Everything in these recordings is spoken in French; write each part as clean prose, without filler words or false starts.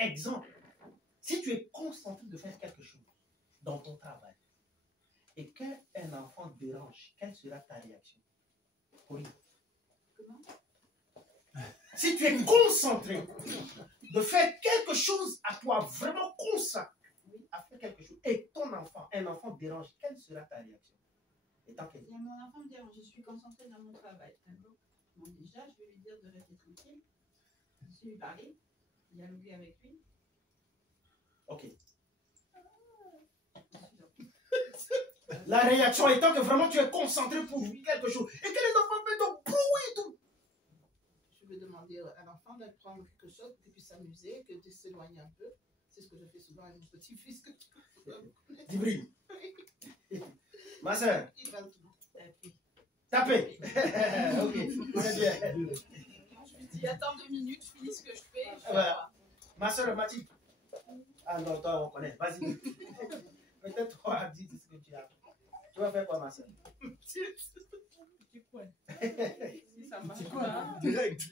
Exemple, si tu es concentré de faire quelque chose dans ton travail et qu'un enfant dérange, quelle sera ta réaction? Oui. Comment? Si tu es concentré de faire quelque chose à toi, vraiment consacré à faire quelque chose, et ton enfant, un enfant dérange, quelle sera ta réaction? Et tant qu'elle... Mon enfant me dérange, je suis concentrée dans mon travail. D'accord? Bon, déjà, je vais lui dire de rester tranquille. Je vais lui parler, dialoguer avec lui. Ok. La réaction étant que vraiment tu es concentré pour quelque chose et que les enfants font donc bruit et tout. Je vais demander à l'enfant de prendre quelque chose, qu'il puisse s'amuser, que de s'éloigner un peu. C'est ce que je fais souvent avec mon petit-fils. Djibril. Ma soeur. Il va tout. Tapez. Ok, très bien. Je lui dis, attends 2 minutes, je finis ce que je fais. Voilà. Ma soeur Mathilde. Ah non, toi on connaît. Vas-y. Peut-être toi, dis ce que tu as. Tu vas faire quoi, ma soeur? Petit coin. Si ça marche pas, direct.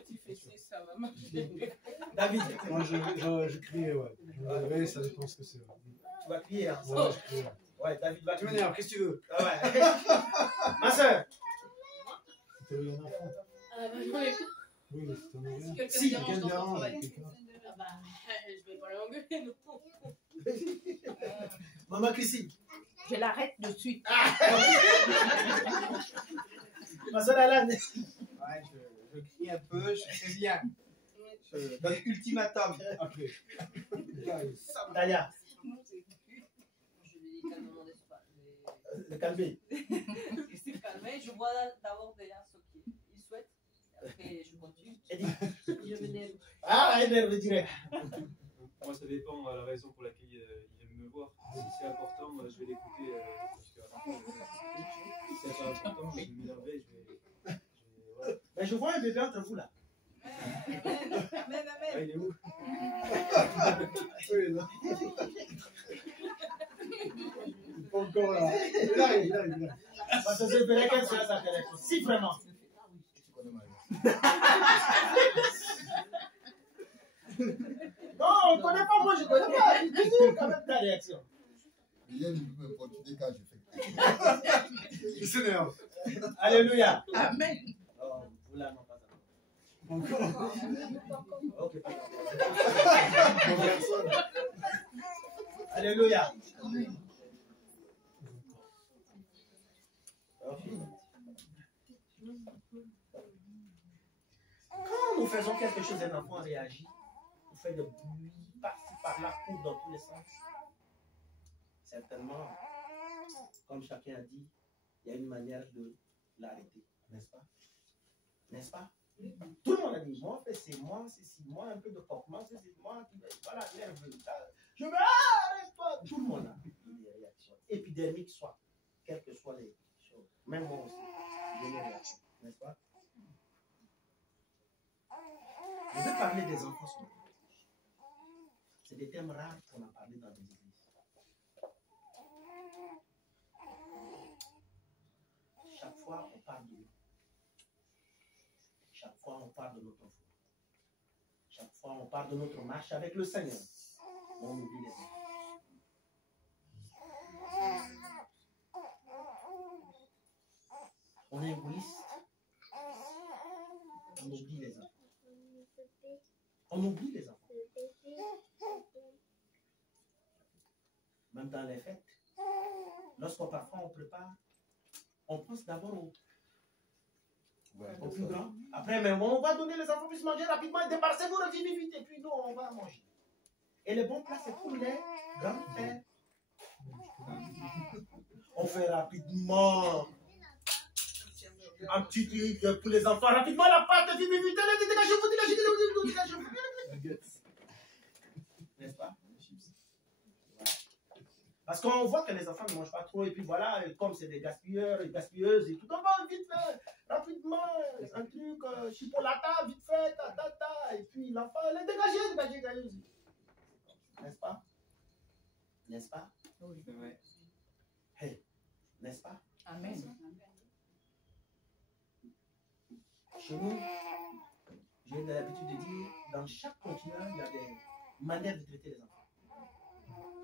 petit fessier, ça va marcher. David. Moi, je criais, ouais. Ouais, ça dépend ce que c'est. Tu vas crier, hein? Ouais, je criais. Ouais, David va Tu crier. m'énerves, qu'est-ce que tu veux? Ah ouais. Ma soeur. T'as eu un enfant? Oui, mais c'est un enfant. Si, quelqu'un dérange. Je vais pas l'engueuler, non. Maman Christine. Je l'arrête de suite. Ma soeur Alan. Ouais, je crie un peu, je préviens. Je donne ultimatum. Après. Talia. Je lui dis calmement l'espace. Le calmer. Il s'est calmé, je vois d'abord déjà ce qu'il souhaite. Après, je continue. Je m'énerve. Ah, énerve direct. Moi, ça dépend de la raison pour laquelle il aime me voir. Si c'est important, je vais l'écouter. Parce que si c'est pas important, je vais m'énerver. Voilà. Mais je vois un bébé entre vous là. Ah, il est où? Oui, là. Pas encore là. Il arrive. Parce que je verrai quelle sera sa réaction. Si vraiment. Non, on ne connaît pas, moi je ne connais pas. Dis-nous quand même ta réaction. Rien ne peut me continuer quand je fais. Il s'énerve. Alléluia. Amen. Oh, vous là, non, pas Encore. ok, pas Bonne personne. Alléluia. Quand nous faisons quelque chose, un enfant réagit, on fait de bruit, par-ci, par-là, court dans tous les sens. Certainement, comme chacun a dit, il y a une manière de l'arrêter, n'est-ce pas? N'est-ce pas? Tout le monde a dit, moi, c'est moi, c'est moi, un peu de portement, c'est moi qui vais, voilà, nerveux. Je me arrête-toi. Tout le monde a des réactions épidermiques, soit, quelles que soient les choses. Même moi aussi, j'ai des réactions, n'est-ce pas? Je vais parler des enfants ce matin. C'est des thèmes rares qu'on a parlé dans des églises. Chaque fois, on parle de nous. Chaque fois, on parle de notre foi. Chaque fois, on parle de notre marche avec le Seigneur. On oublie les enfants. On est égoïste. On oublie les enfants. On oublie les enfants. Même dans les fêtes, lorsqu'on parfois on prépare, on pense d'abord au plus grand. Après, mais on va donner les enfants puissent manger rapidement et débarrassez-vous de vite et puis nous, on va manger. Et les bons plats, c'est pour les grands frères. On fait rapidement un petit truc pour les enfants. Rapidement, la pâte, vite, dégagez-vous. N'est-ce pas? Parce qu'on voit que les enfants ne mangent pas trop, et puis voilà, comme c'est des gaspilleurs et gaspilleuses et tout, on va vite fait, rapidement, un truc, chipolata, vite fait, et puis l'enfant, dégagez aussi. N'est-ce pas? N'est-ce pas? Oui. C'est vrai. Hey, n'est-ce pas? Amen. Chez nous, j'ai l'habitude de dire, dans chaque continent, il y a manières de traiter les enfants.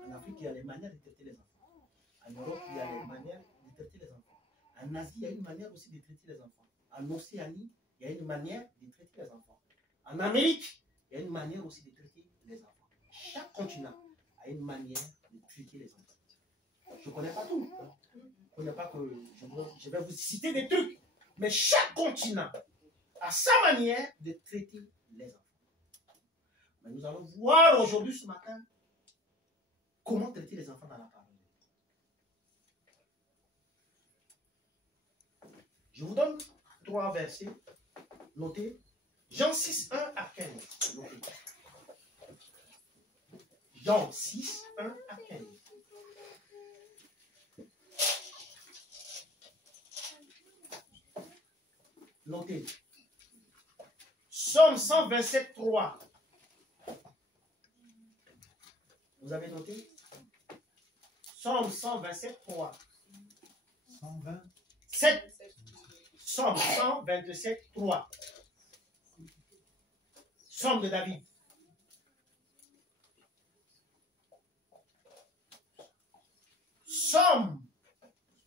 En Afrique, il y a les manières de traiter les enfants. En Europe, il y a les manières de traiter les enfants. En Asie, il y a une manière aussi de traiter les enfants. En Océanie, il y a une manière de traiter les enfants. En Amérique, il y a une manière aussi de traiter les enfants. Chaque continent a une manière de traiter les enfants. Je ne connais pas tout. Hein. Je ne connais pas que je vais vous citer des trucs. Mais chaque continent a sa manière de traiter les enfants. Mais nous allons voir aujourd'hui, ce matin, comment traiter les enfants dans la parole. Je vous donne 3 versets. Notez. Jean 6, 1 à 15. Notez. Jean 6, 1 à 15. Notez. Somme 127, 3. Vous avez noté? Somme 127, 3. 120. 7. Somme 127, 3. Somme de David. Somme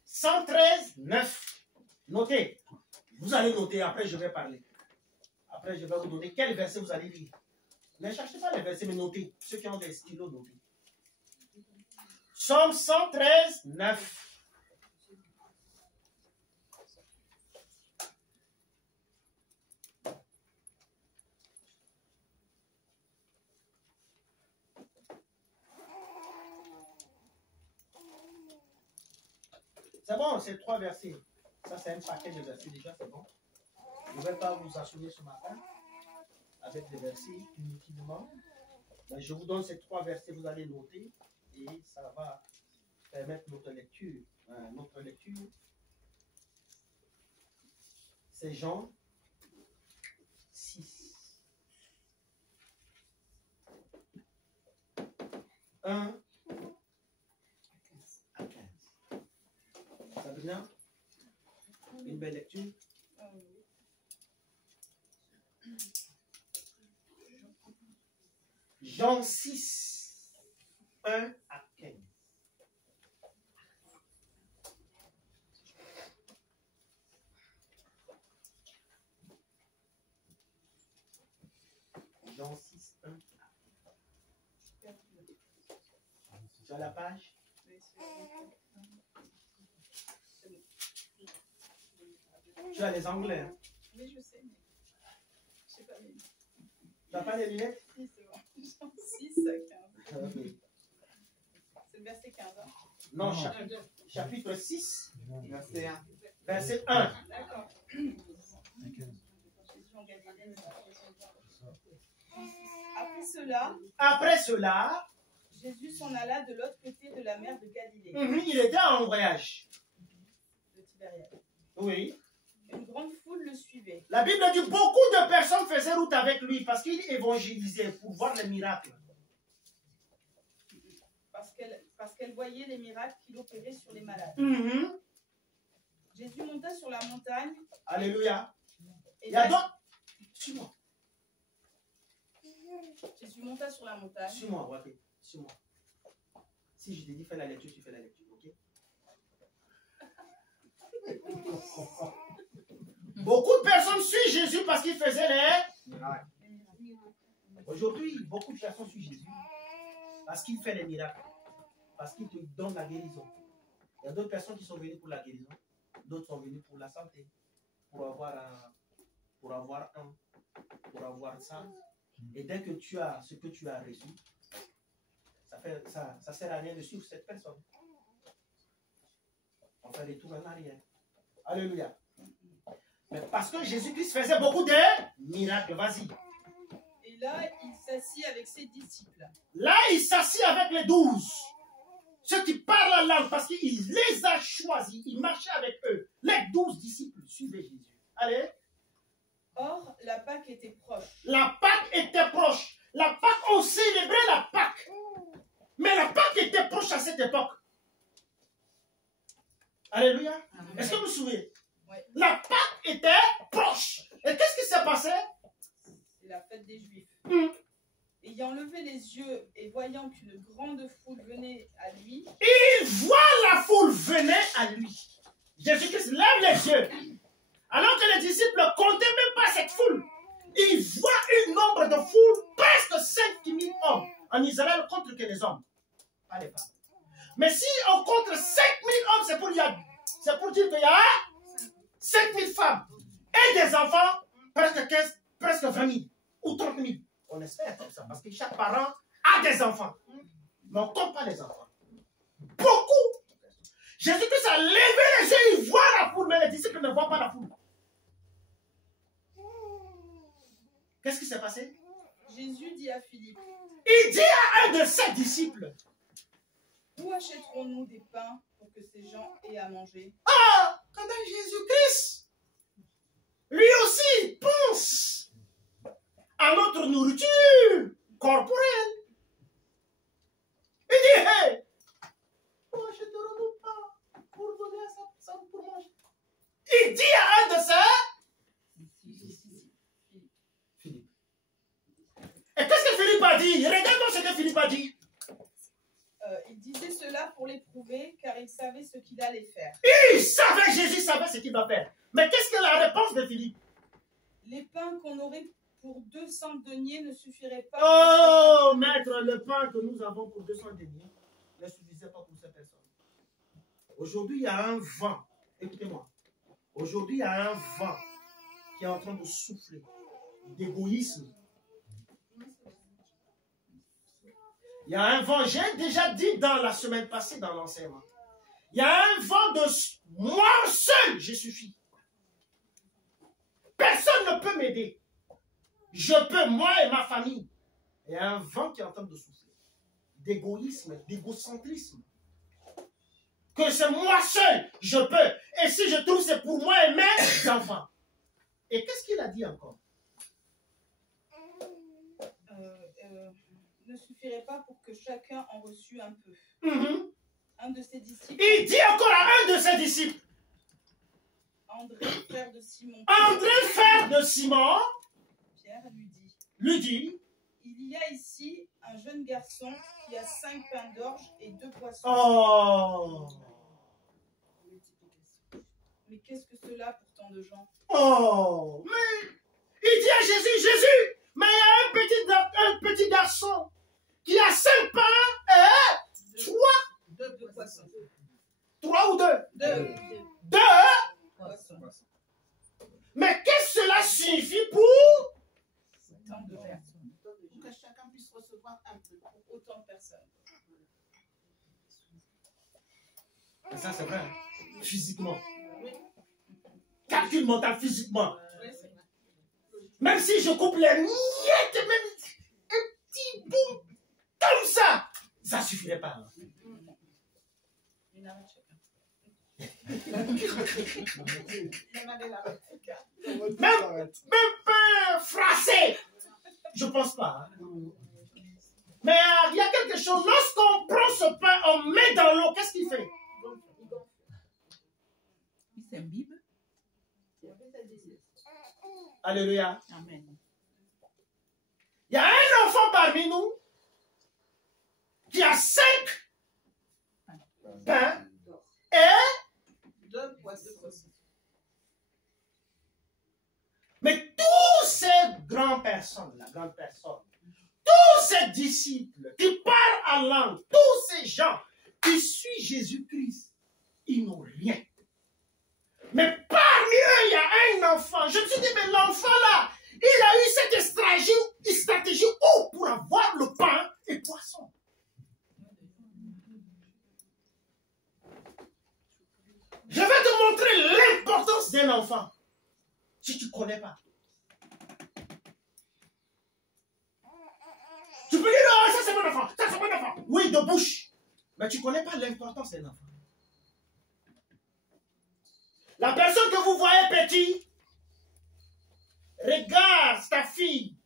113, 9. Notez. Vous allez noter, après je vais parler. Après je vais vous donner quel verset vous allez lire. Ne cherchez pas les versets, mais notez. Ceux qui ont des stylos, notez. Somme 113, 9. C'est bon, c'est 3 versets. Ça, c'est un paquet de versets déjà, c'est bon. Je ne vais pas vous assumer ce matin avec des versets inutilement. Mais je vous donne ces 3 versets, vous allez noter et ça va permettre notre lecture. Notre lecture, c'est Jean 6. 1 à 15. Sabrina, une belle lecture. Jean 6, 1 à 15. Jean 6, 1 à 15. Tu as la page? Tu as les anglais, hein? Oui, je sais, mais je sais pas les lunettes. Tu n'as pas les lunettes? Si, c'est bon. Jean 6 à 15. Okay. C'est le verset 15. Hein? Non, chapitre 6, Verset 1. verset 1. D'accord. 15. Jésus en Galilée. Après cela, Jésus s'en alla de l'autre côté de la mer de Galilée, il était en voyage. de Tibériade. Oui. Une grande foule le suivait. La Bible dit beaucoup de personnes faisaient route avec lui parce qu'il évangélisait pour voir les miracles. Parce qu'elle voyait les miracles qu'il opérait sur les malades. Jésus monta sur la montagne. Alléluia. Et Il y a là, d'autres. Suis-moi. Jésus monta sur la montagne. Suis-moi, ok. Suis-moi. Si je te dis fais la lecture, tu fais la lecture, ok? Beaucoup de personnes suivent Jésus parce qu'il faisait les miracles. Aujourd'hui, beaucoup de personnes suivent Jésus parce qu'il fait les miracles, parce qu'il te donne la guérison. Il y a d'autres personnes qui sont venues pour la guérison, d'autres sont venues pour la santé, pour avoir ça. Et dès que tu as ce que tu as reçu, ça sert à rien de suivre cette personne. On fait des tours en arrière. Alléluia. Mais parce que Jésus-Christ faisait beaucoup de miracles, vas-y. Et là, il s'assit avec ses disciples. Là, il s'assit avec les 12. Ceux qui parlent la langue, parce qu'il les a choisis. Il marchait avec eux. Les 12 disciples suivaient Jésus. Allez. Or, la Pâque était proche. La Pâque était proche. La Pâque, on célébrait la Pâque. Mais la Pâque était proche à cette époque. Alléluia. Est-ce que vous vous souvenez? Oui. La Pâque était proche. Et qu'est-ce qui s'est passé? C'est la fête des Juifs. Ayant levé les yeux et voyant qu'une grande foule venait à lui, il voit la foule venir à lui. Jésus-Christ lève les yeux. Alors que les disciples ne comptaient même pas cette foule. Il voit un nombre de foule, presque 5000 hommes. En Israël, on compte que les hommes, pas les femmes. Mais si on compte 5000 hommes, c'est pour dire qu'il y a 5000 femmes et des enfants, presque 15, presque 20 000 ou 30 000. On espère comme ça, parce que chaque parent a des enfants. Mais on ne compte pas les enfants. Beaucoup. Jésus-Christ a levé les yeux, il voit la foule, mais les disciples ne voient pas la foule. Qu'est-ce qui s'est passé? Jésus dit à Philippe, il dit à un de ses disciples, où achèterons-nous des pains pour que ces gens aient à manger? Ah, quand même Jésus-Christ, lui aussi pense à notre nourriture corporelle. Il dit, hey, où achèterons-nous pas pour donner à ça pour manger? Il dit à un de ses Philippe. Et qu'est-ce que Philippe a dit? Regarde-moi ce que Philippe a dit. Il disait cela pour l'éprouver, car il savait ce qu'il allait faire. Il savait, Jésus savait ce qu'il va faire. Mais qu'est-ce que la réponse de Philippe? Les pains qu'on aurait pour 200 deniers ne suffiraient pas. Oh, maître, le pain que nous avons pour 200 deniers ne suffisait pas pour ces personnes. Aujourd'hui, il y a un vent. Écoutez-moi. Aujourd'hui, il y a un vent qui est en train de souffler d'égoïsme. Il y a un vent, j'ai déjà dit dans la semaine passée dans l'enseignement. Il y a un vent de moi seul, je suffis. Personne ne peut m'aider. Je peux, moi et ma famille. Il y a un vent qui est en train de souffler. D'égoïsme, d'égocentrisme. Que c'est moi seul, je peux. Et si je trouve, c'est pour moi et mes enfants. Et qu'est-ce qu'il a dit encore? Ne suffirait pas pour que chacun en reçût un peu. Un de ses disciples. Il dit encore à un de ses disciples. André, frère de Simon. André, frère de Simon. Pierre lui dit. Il y a ici un jeune garçon qui a 5 pains d'orge et 2 poissons. Oh. Mais qu'est-ce que cela pour tant de gens? Oh. Mais il dit à Jésus, Jésus, mais il y a un petit garçon qui a 5 pains et 2 poissons. 3 ou 2? 2 poissons. Mais qu'est-ce que cela signifie pour tant de personnes? Pour que chacun puisse recevoir un peu. Pour autant de personnes. Et ça c'est vrai, physiquement. Calcul mental physiquement. Même si je coupe les miettes, même un petit bout comme ça, ça ne suffirait pas. Une arrêt chacun. Même pas frappé. Je ne pense pas. Mais il y a quelque chose. Lorsqu'on prend ce pain, on met dans l'eau, qu'est-ce qu'il fait? Il s'imbibe. Alléluia. Amen. Il y a un enfant parmi nous qui a 5 pains et 2 poissons. mais tous ces grandes personnes, la grande personne, tous ces disciples qui parlent en langue, tous ces gens qui suivent Jésus-Christ, ils n'ont rien. Mais parmi eux, il y a un enfant. Je me suis dit, mais l'enfant là, il a eu cette stratégie où pour avoir le pain et poisson. Je vais te montrer l'importance d'un enfant. Si tu ne connais pas. Tu peux dire, oh, ça c'est mon enfant, ça c'est mon enfant. Oui, de bouche. Mais tu ne connais pas l'importance d'un enfant. La personne que vous voyez petit, regarde ta fille.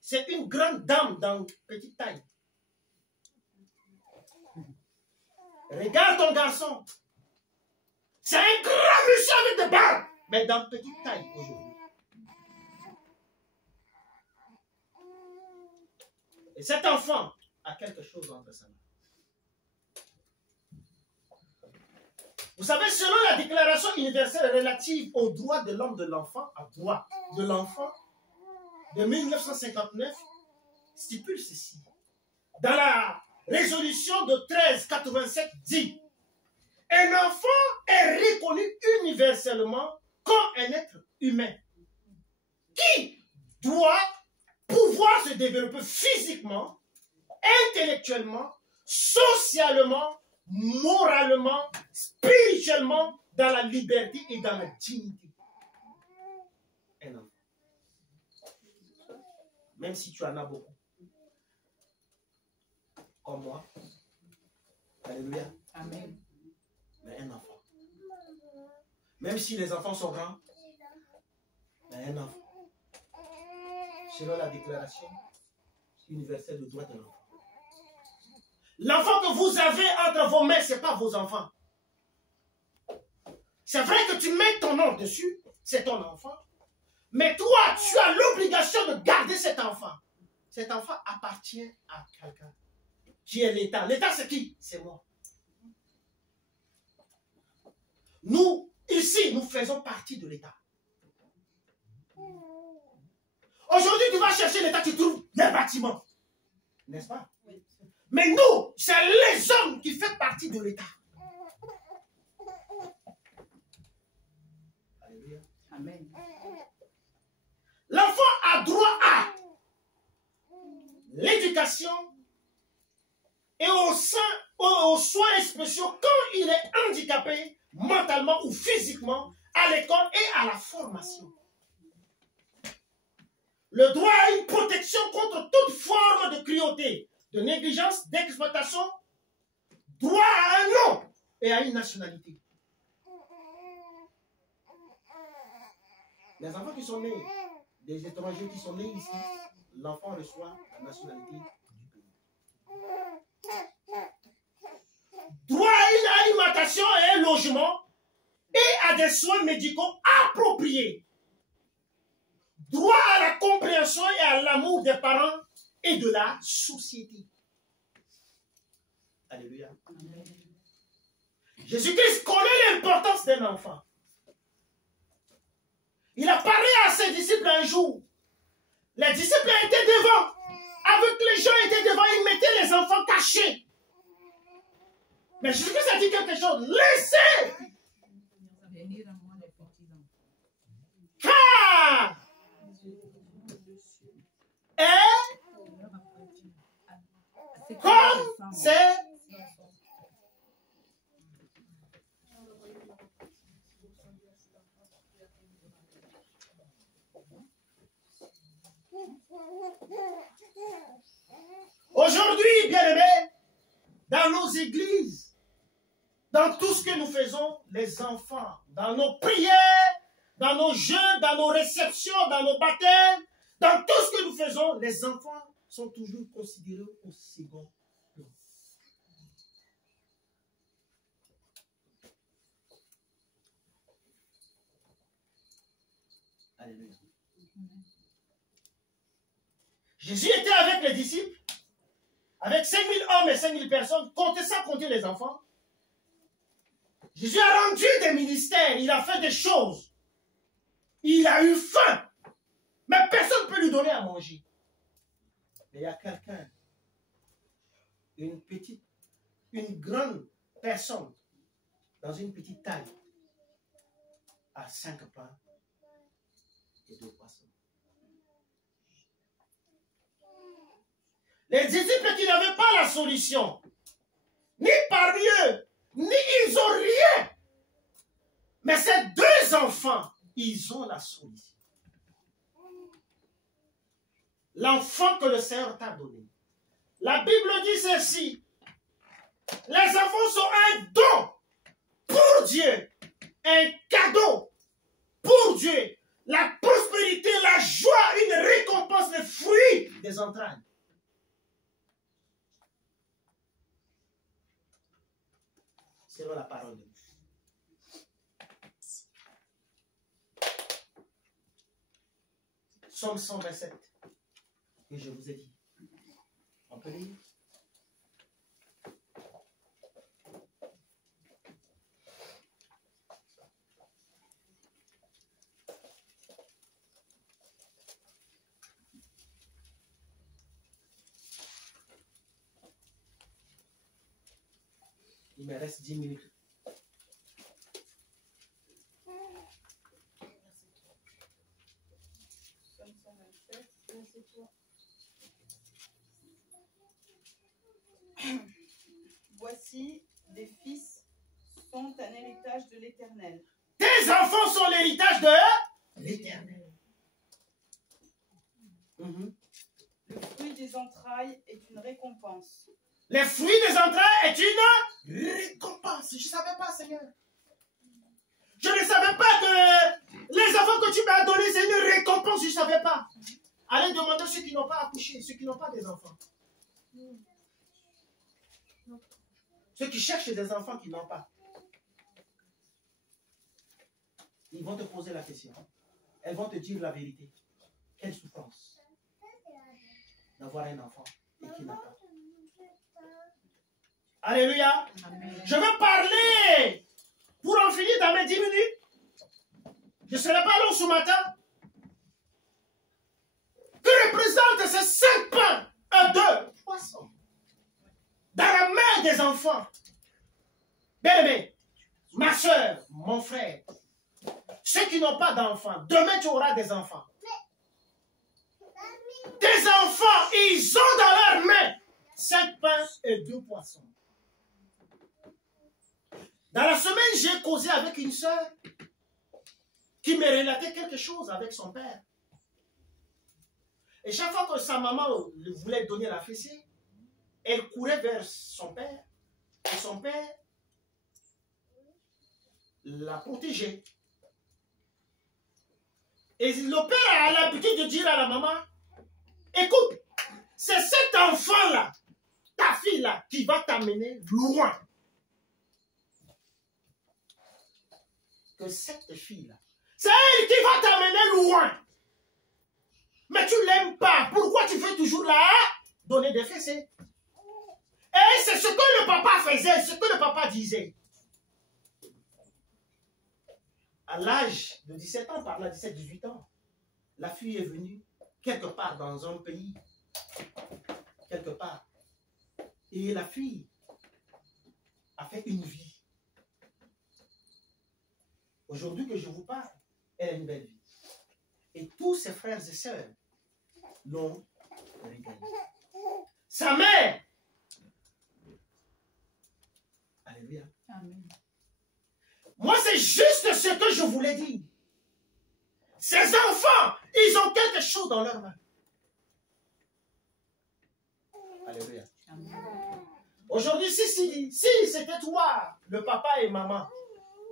C'est une grande dame dans petite taille. Regarde ton garçon. C'est un grand monsieur avec des barbes, mais dans petite taille aujourd'hui. Et cet enfant a quelque chose entre ses mains. Vous savez, selon la Déclaration universelle relative aux droits de l'homme de l'enfant, de 1959, stipule ceci. Dans la résolution de 1387 dit, un enfant est reconnu universellement comme un être humain qui doit pouvoir se développer physiquement, intellectuellement, socialement, moralement, spirituellement, dans la liberté et dans la dignité. Un enfant. Même si tu en as beaucoup. Comme moi. Alléluia. Amen. Mais un enfant. Même si les enfants sont grands, mais un enfant. Selon la Déclaration universelle des droits de l'enfant. L'enfant que vous avez entre vos mains, ce n'est pas vos enfants. C'est vrai que tu mets ton nom dessus, c'est ton enfant. Mais toi, tu as l'obligation de garder cet enfant. Cet enfant appartient à quelqu'un qui est l'État. L'État, c'est qui? C'est moi. Nous, ici, nous faisons partie de l'État. Aujourd'hui, tu vas chercher l'État, tu trouves des bâtiments. N'est-ce pas? Mais nous, c'est les hommes qui font partie de l'État. Alléluia. Amen. L'enfant a droit à l'éducation et aux soins spéciaux quand il est handicapé mentalement ou physiquement à l'école et à la formation. Le droit à une protection contre toute forme de cruauté, de négligence, d'exploitation, droit à un nom et à une nationalité. Les enfants qui sont nés, des étrangers qui sont nés ici, l'enfant reçoit la nationalité du pays. Droit à une alimentation et un logement et à des soins médicaux appropriés. Droit à la compréhension et à l'amour des parents et de la société. Alléluia. Jésus-Christ connaît l'importance d'un enfant. Il a parlé à ses disciples un jour. Les disciples étaient devant. Avec les gens étaient devant, ils mettaient les enfants cachés. Mais Jésus-Christ a dit quelque chose. Laissez. Car comme c'est aujourd'hui, bien-aimés, dans nos églises, dans tout ce que nous faisons, les enfants, dans nos prières, dans nos jeûnes, dans nos réceptions, dans nos baptêmes, dans tout ce que nous faisons, les enfants sont toujours considérés au second plan. Alléluia. Jésus était avec les disciples, avec 5000 hommes et 5000 personnes, comptez ça, comptez les enfants. Jésus a rendu des ministères, il a fait des choses. Il a eu faim, mais personne ne peut lui donner à manger. Mais il y a quelqu'un, une grande personne, dans une petite taille, à 5 pains et 2 poissons. Les disciples qui n'avaient pas la solution, ni parmi eux, ni ils n'ont rien. Mais ces 2 enfants, ils ont la solution. L'enfant que le Seigneur t'a donné. La Bible dit ceci. Les enfants sont un don pour Dieu, un cadeau pour Dieu. La prospérité, la joie, une récompense, les fruits des entrailles. Selon la parole de Dieu. Psaume 127, que je vous ai dit. peut lire. Il me reste 10 minutes. Voici, des fils sont un héritage de l'Éternel. Tes enfants sont l'héritage de l'Éternel. Le fruit des entrailles est une récompense. Les fruits des entrailles est une récompense. Je ne savais pas, Seigneur. Je ne savais pas que les enfants que tu m'as donnés, c'est une récompense. Je ne savais pas. Allez demander ceux qui n'ont pas accouché, ceux qui n'ont pas des enfants. Ceux qui cherchent des enfants qui n'ont pas. Ils vont te poser la question. Elles vont te dire la vérité. Quelle souffrance d'avoir un enfant et qui n'a pas. Alléluia. Amen. Je veux parler pour en finir dans mes 10 minutes. Je ne serai pas long ce matin. Que représentent ces 5 pains et 2 poissons dans la main des enfants? Bien-aimé, ma soeur, mon frère, ceux qui n'ont pas d'enfants, demain tu auras des enfants. Tes enfants, ils ont dans leurs mains 5 pains et 2 poissons. Dans la semaine, j'ai causé avec une soeur qui me relatait quelque chose avec son père. Et chaque fois que sa maman voulait donner la fessée, elle courait vers son père. Et son père la protégeait. Et le père a l'habitude de dire à la maman, écoute, c'est cet enfant-là, ta fille-là, qui va t'amener loin. Que cette fille-là, c'est elle qui va t'amener loin. Mais tu ne l'aimes pas. Pourquoi tu veux toujours là donner des fessées? Et c'est ce que le papa faisait, ce que le papa disait. À l'âge de 17 ans, par là, 17-18 ans, la fille est venue quelque part dans un pays. Quelque part. Et la fille a fait une vie. Aujourd'hui que je vous parle, elle a une belle vie. Et tous ses frères et sœurs l'ont régalé. Sa mère. Alléluia. Amen. Moi, c'est juste ce que je voulais dire. Ces enfants, ils ont quelque chose dans leurs mains. Alléluia. Aujourd'hui, si c'était toi, le papa et maman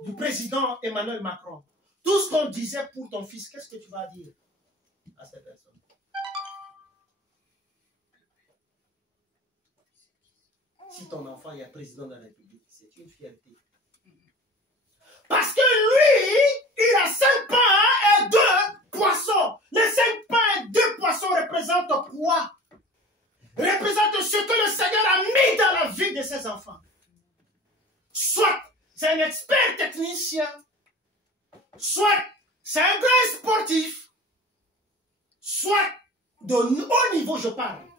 du président Emmanuel Macron, tout ce qu'on disait pour ton fils, qu'est-ce que tu vas dire à cette personne? Si ton enfant est président de la République, c'est une fierté. Parce que lui, il a 5 pains et 2 poissons. Les 5 pains et 2 poissons représentent quoi? Représentent ce que le Seigneur a mis dans la vie de ses enfants. Soit c'est un expert technicien, soit c'est un grand sportif, soit de haut niveau je parle.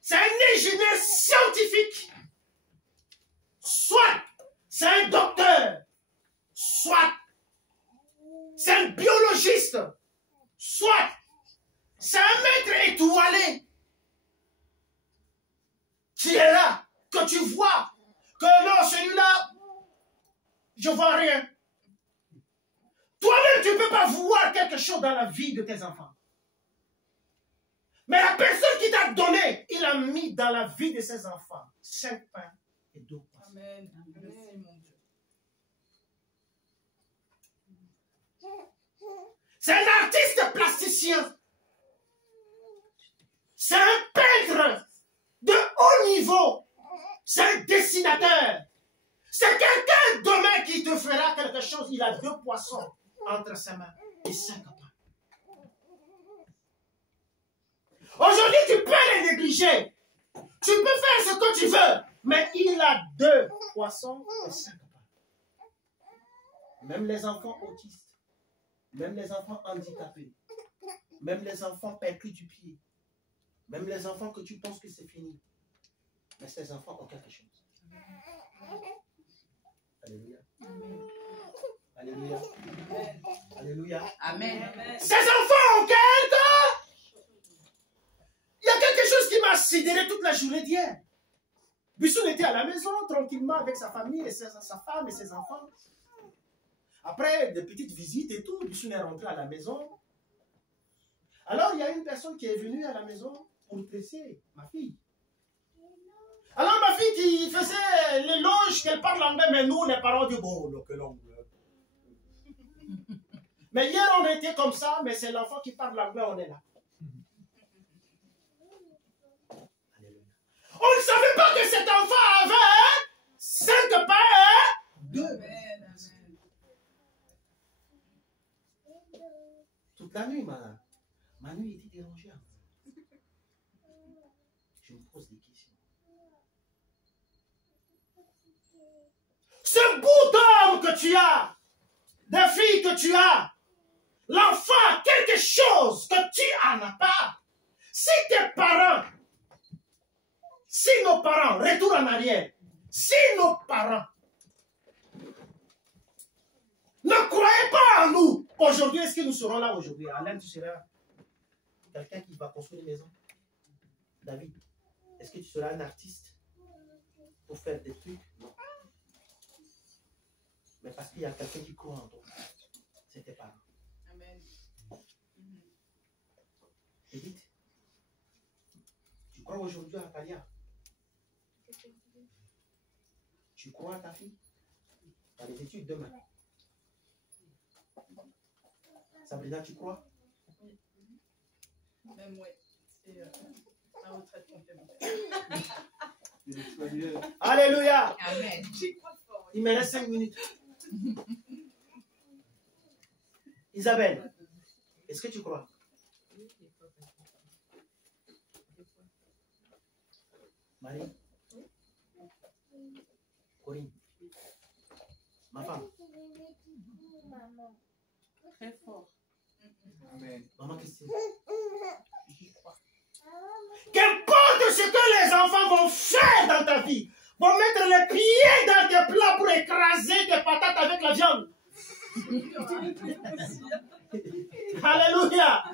C'est un ingénieur scientifique, soit c'est un docteur, soit c'est un biologiste, soit c'est un maître étoilé qui est là, que tu vois, que non, celui-là, je ne vois rien. Toi-même, tu ne peux pas voir quelque chose dans la vie de tes enfants. Mais la personne qui t'a donné, il a mis dans la vie de ses enfants 5 pains et 2 poissons. Amen. Merci, mon Dieu. C'est un artiste plasticien. C'est un peintre de haut niveau. C'est un dessinateur. C'est quelqu'un demain qui te fera quelque chose. Il a 2 poissons entre ses mains et 5 pains. Aujourd'hui, tu peux les négliger. Tu peux faire ce que tu veux, mais il a 2 poissons et 5 pains. Même les enfants autistes, même les enfants handicapés, même les enfants perdus du pied, même les enfants que tu penses que c'est fini, mais ces enfants ont quelque chose. Alléluia. Alléluia. Alléluia. Amen. Ces enfants ont quelque... Il y a quelque chose qui m'a sidéré toute la journée d'hier. Bussoun était à la maison, tranquillement, avec sa famille, et sa femme et ses enfants. Après des petites visites et tout, Bussoun est rentré à la maison. Alors, il y a une personne qui est venue à la maison pour presser ma fille. Alors, ma fille qui faisait l'éloge qu'elle parle anglais, mais nous, les parents disent, bon, que l'anglais. Mais hier, on était comme ça, mais c'est l'enfant qui parle l'anglais, on est là. On ne savait pas que cet enfant avait 5 pains et 2. Toute la nuit, ma nuit était dérangée. Je me pose des questions. Ce bout d'homme que tu as, des filles que tu as, l'enfant a quelque chose que tu n'en as pas. Si tes parents, si nos parents, retour en arrière, si nos parents ne croyaient pas en nous, aujourd'hui, est-ce que nous serons là aujourd'hui? Alain, tu seras quelqu'un qui va construire une maison? David, est-ce que tu seras un artiste pour faire des trucs? Non. Mais parce qu'il y a quelqu'un qui croit en toi. C'est tes parents. Amen. Edith, tu crois aujourd'hui à Talia? Tu crois à ta fille? Dans les études demain? Sabrina, tu crois? Même ouais. C'est ma retraite complémentaire. Alléluia! Amen. J'y crois fort. Il me reste 5 minutes. Isabelle, est-ce que tu crois? Marie? Corinne? Ma femme? Très fort. Amen. Maman Christine? J'y crois. Qu'importe ce que les enfants vont faire dans ta vie, vont mettre les pieds dans tes plats pour écraser tes patates avec la viande. Alléluia.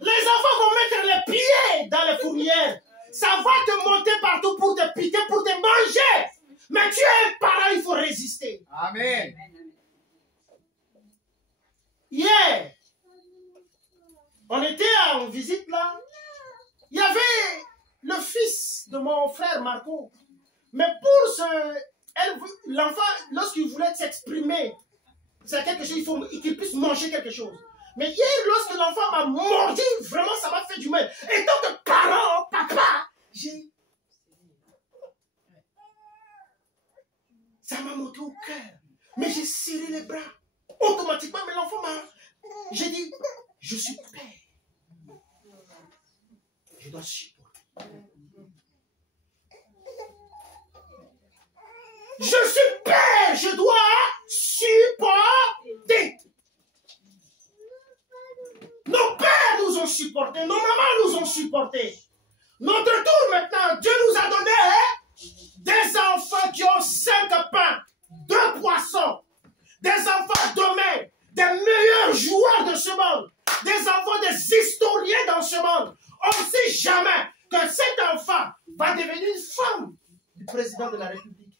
Les enfants vont mettre les pieds dans les fourmilières. Ça va te monter partout pour te piquer, pour te manger. Mais tu es un parent, il faut résister. Amen. Hier, on était en visite là. Il y avait le fils de mon frère Marco. Mais pour l'enfant, lorsqu'il voulait s'exprimer, c'est quelque chose, il faut qu'il puisse manger quelque chose. Mais hier, lorsque l'enfant m'a mordu, vraiment, ça m'a fait du mal. Et tant que parent, papa, ça m'a monté au cœur. Mais j'ai serré les bras. Automatiquement, mais l'enfant m'a... J'ai dit, je suis père. Je dois supporter. Je suis père, je dois supporter. Nos pères nous ont supportés, nos mamans nous ont supportés. Notre tour maintenant, Dieu nous a donné des enfants qui ont 5 pains, 2 poissons, des enfants demain, des meilleurs joueurs de ce monde, des enfants, des historiens dans ce monde. On ne sait jamais que cet enfant va devenir une femme du président de la République.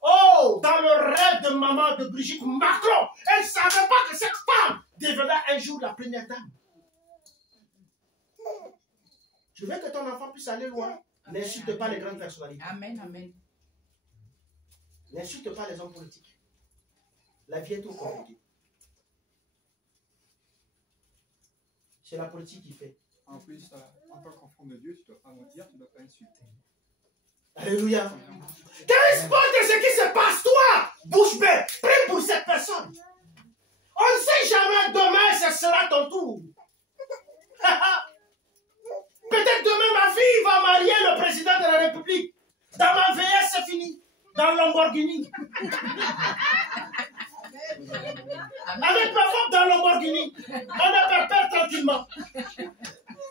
Oh, dans le rêve de maman de Brigitte Macron, elle ne savait pas que cette femme deviendra un jour la première dame. Je veux que ton enfant puisse aller loin. N'insulte pas les grandes personnalités. Amen, amen. N'insulte pas les hommes politiques. La vie est trop compliquée. C'est la politique qui fait. En plus, en tant qu'enfant de Dieu, tu ne dois pas mentir, tu ne dois pas insulter. Alléluia. Qu'importe ce qui se passe, toi, bouche bée, prie pour cette personne. On ne sait jamais, demain, ce sera ton tour. Peut-être Peut-être demain, ma fille va marier le président de la République. Dans ma vieillesse, c'est fini. Dans Lamborghini. Avec ma femme dans Lamborghini. On a peur tranquillement.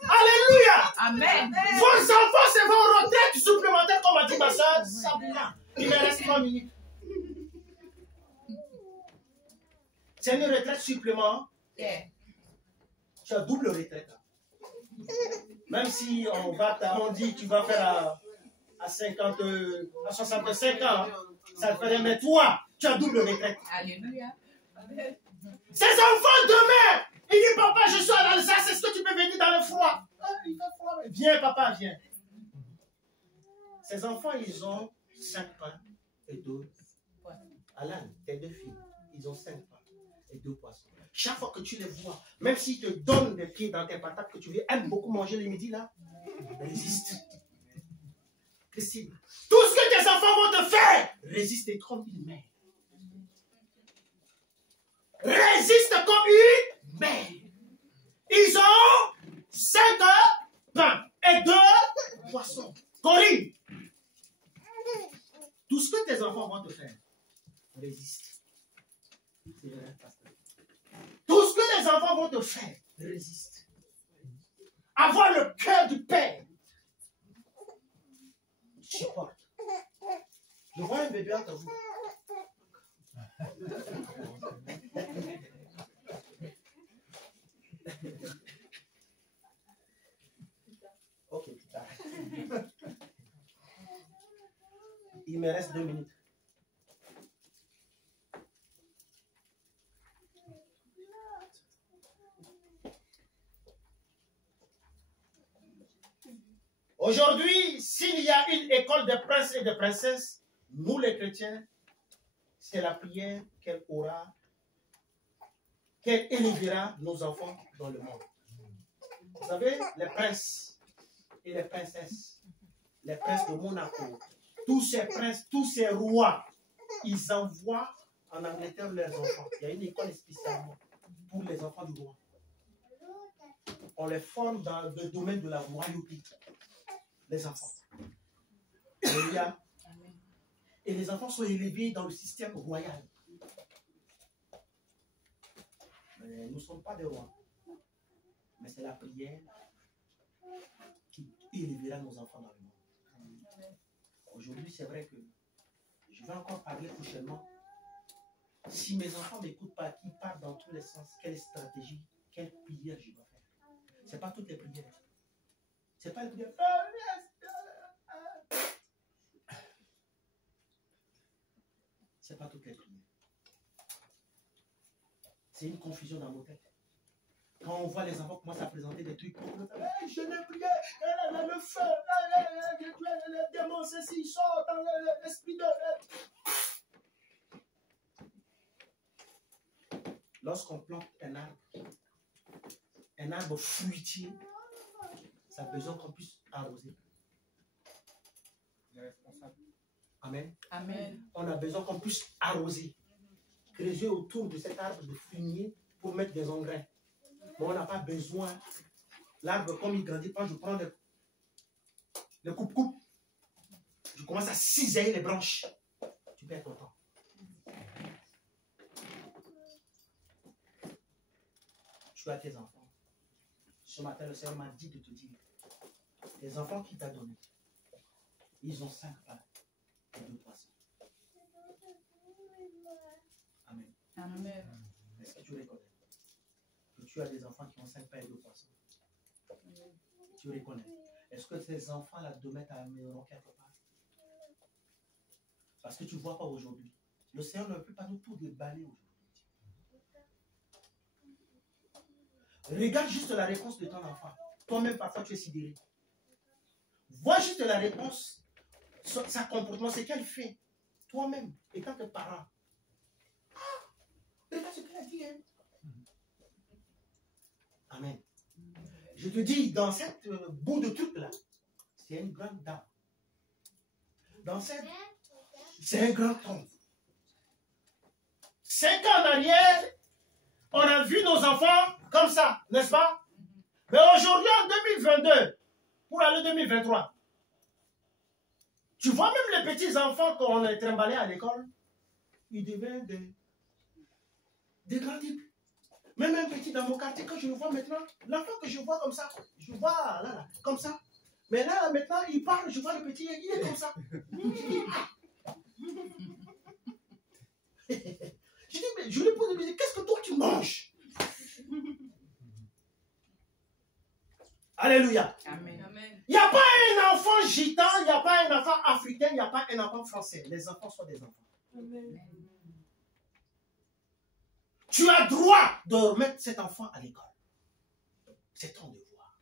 Alléluia. Amen. Vos enfants se vont en retraite supplémentaire, comme a dit ma soeur Sabrina. Il me reste 3 minutes. C'est une retraite supplémentaire. Tu as double retraite. Même si on dit que tu vas faire à 65 ans, ça te ferait, mais toi, tu as double retraite. Alléluia. Ces enfants demain, il dit papa, je suis à l'Alsace, est-ce que tu peux venir dans le froid? Il fait froid. Viens papa, viens. Ces enfants, ils ont 5 pains et 2. Alan, tes 2 filles, ils ont 5 pains et 2 poissons. Chaque fois que tu les vois, même s'ils te donnent des pieds dans tes patates que tu aimes beaucoup manger le midi là, résiste. Christine, tout ce que tes enfants vont te faire, résiste comme une mère. Résiste comme une mère. Ils ont 5 pains et 2 poissons. Corinne, tout ce que tes enfants vont te faire, résiste. C'est vrai, pasteur. Tout ce que les enfants vont te faire, résiste. Avoir le cœur du Père. Supporte. Je vois un bébé entre vous. Ok, putain. Il me reste 2 minutes. Aujourd'hui, s'il y a une école de princes et de princesses, nous les chrétiens, c'est la prière qu'elle aura, qu'elle élèvera nos enfants dans le monde. Vous savez, les princes et les princesses, les princes de Monaco, tous ces princes, tous ces rois, ils envoient en Angleterre leurs enfants. Il y a une école spécialement pour les enfants du roi. On les forme dans le domaine de la royauté. Les enfants. Alléluia. Et les enfants sont élevés dans le système royal. Mais nous ne sommes pas des rois. Mais c'est la prière qui élèvera nos enfants dans le monde. Aujourd'hui, c'est vrai que je vais encore parler prochainement. Si mes enfants ne m'écoutent pas, qu'ils partent dans tous les sens, quelle stratégie, quelle prière je dois faire. Ce n'est pas toutes les prières. Ce n'est pas les prières. Ce n'est pas toutes les prières. C'est une confusion dans nos têtes. Quand on voit les enfants commencer à présenter des trucs, je n'ai prié, le feu, le démon, ceci, sort dans l'esprit de... Lorsqu'on plante un arbre fruitier, ça a besoin qu'on puisse arroser. Amen. Amen. On a besoin qu'on puisse arroser. Creuser autour de cet arbre de fumier pour mettre des engrais. Mais on n'a pas besoin. L'arbre, comme il grandit, quand je prends le coupe-coupe, je commence à cisailler les branches. Tu perds ton temps. Tu as tes enfants. Ce matin, le Seigneur m'a dit de te dire, les enfants qu'il t'a donnés, ils ont 5 pains et 2 poissons. Amen. Amen. Est-ce que tu reconnais que tu as des enfants qui ont 5 pains et 2 poissons? Tu reconnais. Est-ce que ces enfants-là demain t'amèneront quelque part? Parce que tu ne vois pas aujourd'hui. Le Seigneur ne peut pas nous tout déballer aujourd'hui. Regarde juste la réponse de ton enfant. Toi-même, parfois, tu es sidéré. Vois juste la réponse, sa comportement, ce qu'elle fait. Toi-même, étant que parent. Regarde ce qu'elle a dit. Hein? Amen. Je te dis, dans cette bout de truc-là, c'est une grande dame. Dans cette... C'est un grand homme. 5 ans en arrière, on a vu nos enfants comme ça, n'est-ce pas? Mais aujourd'hui, en 2022, pour aller 2023. Tu vois même les petits enfants qu'on a trimballés à l'école, ils deviennent des grands types. Même un petit dans mon quartier, quand je le vois maintenant, l'enfant que je vois comme ça, je le vois là, comme ça. Mais là, maintenant, il parle, je vois le petit, il est comme ça. Je dis, mais je lui pose, je lui dis, qu'est-ce que toi tu manges? Alléluia. Amen. Il n'y a pas un enfant gitan, il n'y a pas un enfant africain, il n'y a pas un enfant français. Les enfants sont des enfants. Amen. Tu as droit de remettre cet enfant à l'école. C'est ton devoir.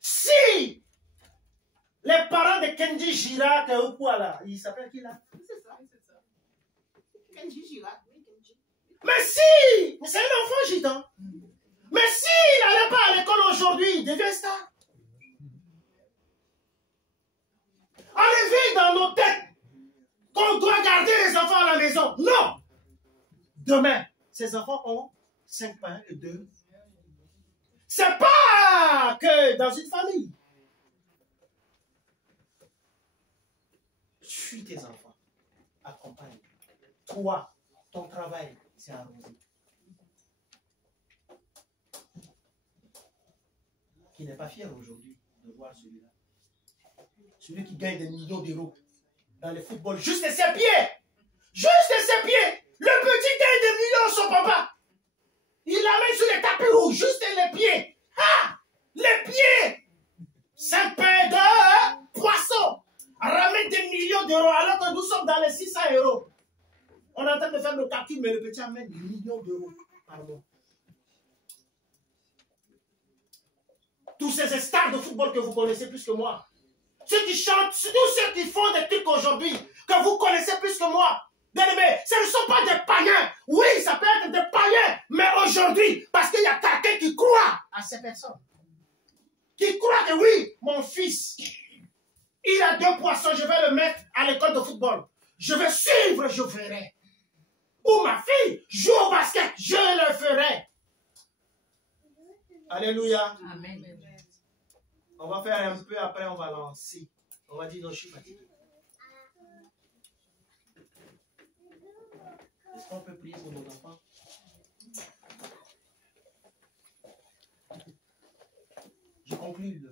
Si les parents de Kenji Girac ou quoi là, il s'appelle qui là? C'est ça. Kenji Girac, oui, Kenji. Mais si, c'est un enfant gitan. Mais s'il n'allait pas à l'école aujourd'hui, il devient star. Enlevez dans nos têtes qu'on doit garder les enfants à la maison. Non! Demain, ces enfants ont 5 pains et 2. C'est pas que dans une famille. Suis tes enfants. Accompagne. Toi, ton travail, c'est arrosé. Qui n'est pas fier aujourd'hui de voir celui-là. Celui qui gagne des millions d'euros dans le football, juste ses pieds. Juste ses pieds. Le petit gagne des millions, son papa. Il l'amène sur les tapis rouges, juste les pieds. Ah! Les pieds! 5 pains de poisson. Ramène des millions d'euros alors que nous sommes dans les 600 euros. On est en train de faire le calcul, mais le petit amène des millions d'euros par mois. Tous ces stars de football que vous connaissez plus que moi. Ceux qui chantent, tous ceux qui font des trucs aujourd'hui que vous connaissez plus que moi. Bien-aimés, ce ne sont pas des païens. Oui, ça peut être des païens. Mais aujourd'hui, parce qu'il y a quelqu'un qui croit à ces personnes. Qui croit que oui, mon fils, il a 2 poissons, je vais le mettre à l'école de football. Je vais suivre, je verrai. Ou ma fille joue au basket, je le ferai. Alléluia. Amen. On va faire un peu, après on va lancer. On va dire non, je suis fatigué. Est-ce qu'on peut prier pour nos enfants? Je conclue.